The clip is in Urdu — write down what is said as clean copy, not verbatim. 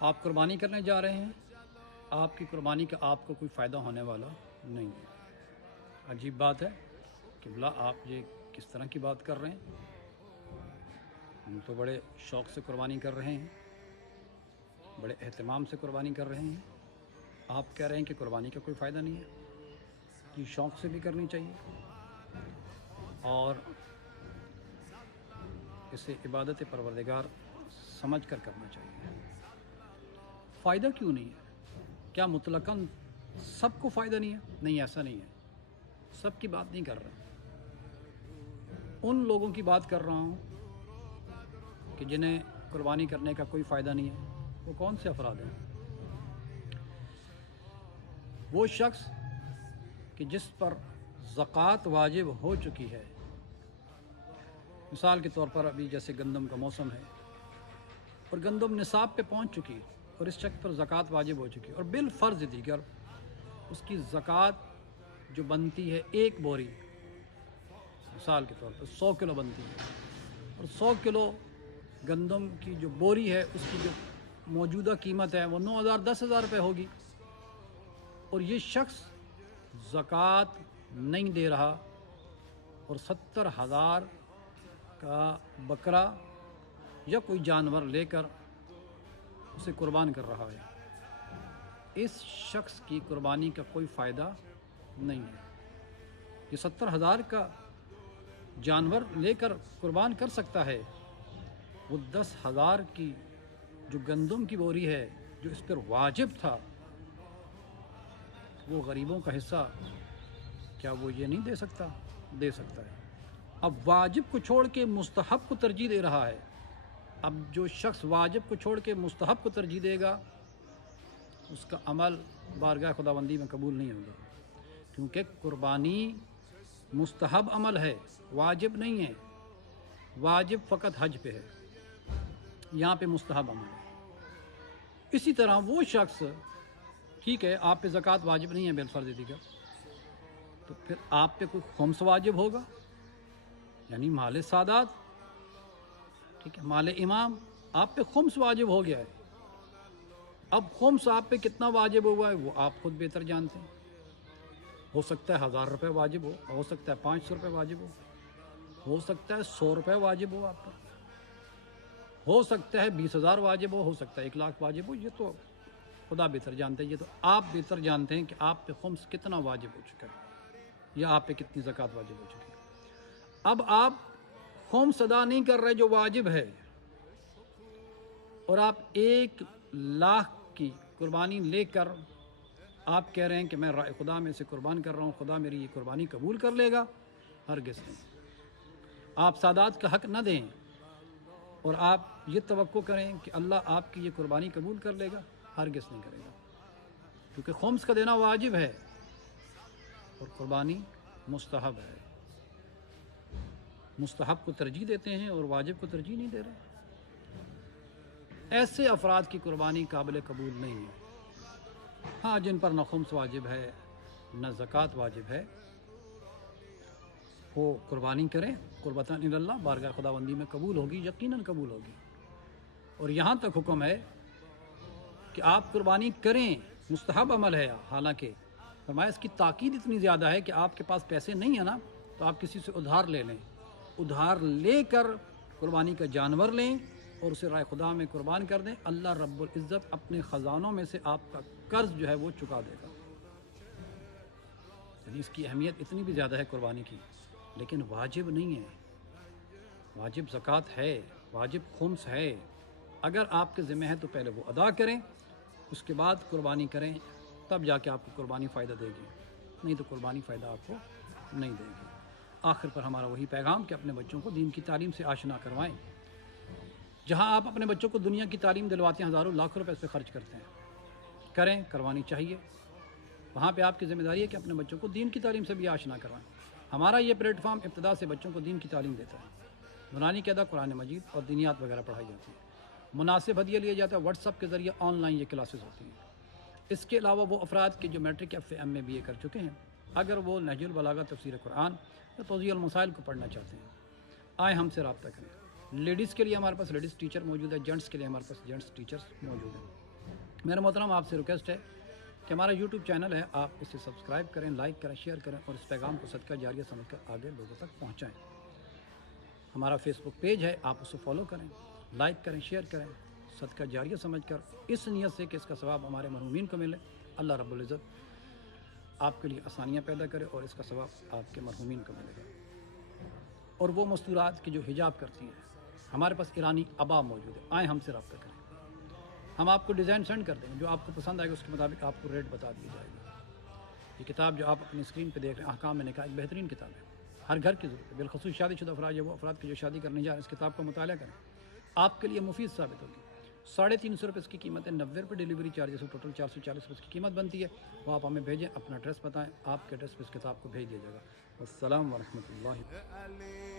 آپ قربانی کرنے جا رہے ہیں، آپ کی قربانی کا آپ کو کوئی فائدہ ہونے والا نہیں ہے۔ عجیب بات ہے کہ بلا آپ یہ کس طرح کی بات کر رہے ہیں؟ ہم تو بڑے شوق سے قربانی کر رہے ہیں، بڑے اہتمام سے قربانی کر رہے ہیں، آپ کہہ رہے ہیں کہ قربانی کا کوئی فائدہ نہیں ہے؟ یہ شوق سے بھی کرنی چاہیے اور اسے عبادت پروردگار سمجھ کر کرنا چاہیے۔ فائدہ کیوں نہیں ہے؟ کیا مطلقاً سب کو فائدہ نہیں ہے؟ نہیں، ایسا نہیں ہے، سب کی بات نہیں کر رہا، ان لوگوں کی بات کر رہا ہوں کہ جنہیں قربانی کرنے کا کوئی فائدہ نہیں ہے۔ وہ کون سے افراد ہیں؟ وہ شخص کہ جس پر زکوٰۃ واجب ہو چکی ہے، مثال کے طور پر ابھی جیسے گندم کا موسم ہے اور گندم نصاب پہ پہنچ چکی اور اس شخص پر زکوٰۃ واجب ہو چکی اور بالفرض دیگر اس کی زکوٰۃ جو بنتی ہے ایک بوری، مثال کے طور پر 100 کلو بنتی ہے اور 100 کلو گندم کی جو بوری ہے اس کی جو موجودہ قیمت ہے وہ 9,000 10,000 روپے ہوگی، اور یہ شخص زکوٰۃ نہیں دے رہا اور 70,000 کا بکرا یا کوئی جانور لے کر اسے قربان کر رہا ہے، اس شخص کی قربانی کا کوئی فائدہ نہیں ہے۔ یہ 70,000 کا جانور لے کر قربان کر سکتا ہے، وہ 10,000 کی جو گندم کی بوری ہے جو اس پر واجب تھا، وہ غریبوں کا حصہ کیا وہ یہ نہیں دے سکتا؟ دے سکتا ہے۔ اب واجب کو چھوڑ کے مستحب کو ترجیح دے رہا ہے۔ اب جو شخص واجب کو چھوڑ کے مستحب کو ترجیح دے گا اس کا عمل بارگاہ خداوندی میں قبول نہیں ہوگا، کیونکہ قربانی مستحب عمل ہے، واجب نہیں ہے۔ واجب فقط حج پہ ہے، یہاں پہ مستحب عمل ہے۔ اسی طرح وہ شخص، ٹھیک ہے آپ پہ زکوٰۃ واجب نہیں ہے بالفرض دیگر، تو پھر آپ پہ کوئی خمس واجب ہوگا، یعنی مال سادات، ٹھیک ہے، مال امام، آپ پہ خمس واجب ہو گیا ہے۔ اب خمس آپ پہ کتنا واجب ہوا ہے وہ آپ خود بہتر جانتے ہیں۔ ہو سکتا ہے 1,000 روپے واجب ہو سکتا ہے 500 روپے واجب ہو سکتا ہے 100 روپے واجب ہو آپ پر، ہو سکتا ہے 20,000 واجب ہو سکتا ہے 1,00,000 واجب ہو، یہ تو خدا بہتر جانتے ہیں، یہ تو آپ بہتر جانتے ہیں کہ آپ پہ خمس کتنا واجب ہو چکا ہے یا آپ پہ کتنی زکوٰۃ واجب ہو چکی ہے۔ اب آپ خمس ادا نہیں کر رہے جو واجب ہے، اور آپ 1,00,000 کی قربانی لے کر آپ کہہ رہے ہیں کہ میں رائے خدا میں سے قربان کر رہا ہوں، خدا میری یہ قربانی قبول کر لے گا، ہرگز نہیں۔ آپ سادات کا حق نہ دیں اور آپ یہ توقع کریں کہ اللہ آپ کی یہ قربانی قبول کر لے گا، ہرگز نہیں کرے گا، کیونکہ خمس کا دینا واجب ہے اور قربانی مستحب ہے۔ مستحب کو ترجیح دیتے ہیں اور واجب کو ترجیح نہیں دے رہے۔ ایسے افراد کی قربانی قابل قبول نہیں ہے۔ ہاں، جن پر نہ خمس واجب ہے نہ زکوٰۃ واجب ہے، وہ قربانی کریں، قربتاً اللہ، بارگاہ خداوندی میں قبول ہوگی، یقیناً قبول ہوگی۔ اور یہاں تک حکم ہے کہ آپ قربانی کریں، مستحب عمل ہے، حالانکہ فرمایا اس کی تاکید اتنی زیادہ ہے کہ آپ کے پاس پیسے نہیں ہیں نا تو آپ کسی سے ادھار لے لیں، ادھار لے کر قربانی کا جانور لیں اور اسے رائے خدا میں قربان کر دیں، اللہ رب العزت اپنے خزانوں میں سے آپ کا قرض جو ہے وہ چکا دے گا۔ یعنی اس کی اہمیت اتنی بھی زیادہ ہے قربانی کی، لیکن واجب نہیں ہے۔ واجب زکوٰۃ ہے، واجب خمس ہے، اگر آپ کے ذمہ ہے تو پہلے وہ ادا کریں، اس کے بعد قربانی کریں، تب جا کے آپ کو قربانی فائدہ دے گی، نہیں تو قربانی فائدہ آپ کو نہیں دے گی۔ آخر پر ہمارا وہی پیغام کہ اپنے بچوں کو دین کی تعلیم سے آشنا کروائیں۔ جہاں آپ اپنے بچوں کو دنیا کی تعلیم دلواتے ہیں، ہزاروں لاکھ روپے سے خرچ کرتے ہیں، کریں، کروانی چاہیے۔ وہاں پہ آپ کی ذمہ داری ہے کہ اپنے بچوں کو دین کی تعلیم سے بھی آشنا کروائیں۔ ہمارا یہ پلیٹ فارم ابتدا سے بچوں کو دین کی تعلیم دیتا ہے، نورانی قاعدہ، قرآن مجید اور دینیات وغیرہ پڑھائی جاتی ہے، مناسب ہدیہ لیا جاتا ہے، واٹس ایپ کے ذریعے آن لائن یہ کلاسز ہوتی ہیں۔ اس کے علاوہ وہ افراد کے جو میٹرک ایف اے ایم میں BA کر چکے ہیں، اگر وہ نہج البلاغہ، تفسیر قرآن یا توضیح المسائل کو پڑھنا چاہتے ہیں، آئیں ہم سے رابطہ کریں۔ لیڈیز کے لیے ہمارے پاس لیڈیز ٹیچر موجود ہے، جینٹس کے لیے ہمارے پاس جینٹس ٹیچرز موجود ہیں۔ میرا محترم آپ سے ریکویسٹ ہے کہ ہمارا یوٹیوب چینل ہے، آپ اسے سبسکرائب کریں، لائک کریں، شیئر کریں اور اس پیغام کو صدقہ جاریہ سمجھ کر آگے لوگوں تک پہنچائیں۔ ہمارا فیس بک پیج ہے، آپ اسے فالو کریں، لائک کریں، شیئر کریں، صدقہ جاریہ سمجھ کر، اس نیت سے کہ اس کا ثواب ہمارے مرحومین کو ملے۔ اللہ رب العزت آپ کے لیے آسانیاں پیدا کرے اور اس کا ثواب آپ کے مرحومین کو ملے گا۔ اور وہ مستورات کی جو حجاب کرتی ہیں، ہمارے پاس ایرانی ابا موجود ہے، آئیں ہم سے رابطہ کریں، ہم آپ کو ڈیزائن سینڈ کر دیں گے، جو آپ کو پسند آئے گا اس کے مطابق آپ کو ریٹ بتا دی جائے گا۔ یہ کتاب جو آپ اپنی اسکرین پہ دیکھ رہے ہیں، احکام نکاح، ایک بہترین کتاب ہے، ہر گھر کی ضرورت ہے، بالخصوص شادی شدہ افراد یا وہ افراد کی جو شادی کرنے جا رہے ہیں، اس کتاب کا مطالعہ کریں، آپ کے لیے مفید ثابت ہوگی۔ 350 روپے اس کی قیمت ہے، 90 روپے ڈیلیوری چارجز، ٹوٹل 440 روپے اس کی قیمت بنتی ہے۔ وہ آپ ہمیں بھیجیں، اپنا ایڈریس بتائیں، آپ کے ایڈریس پہ اس کتاب کو بھیج دیا جائے گا۔ السلام ورحمۃ اللہ۔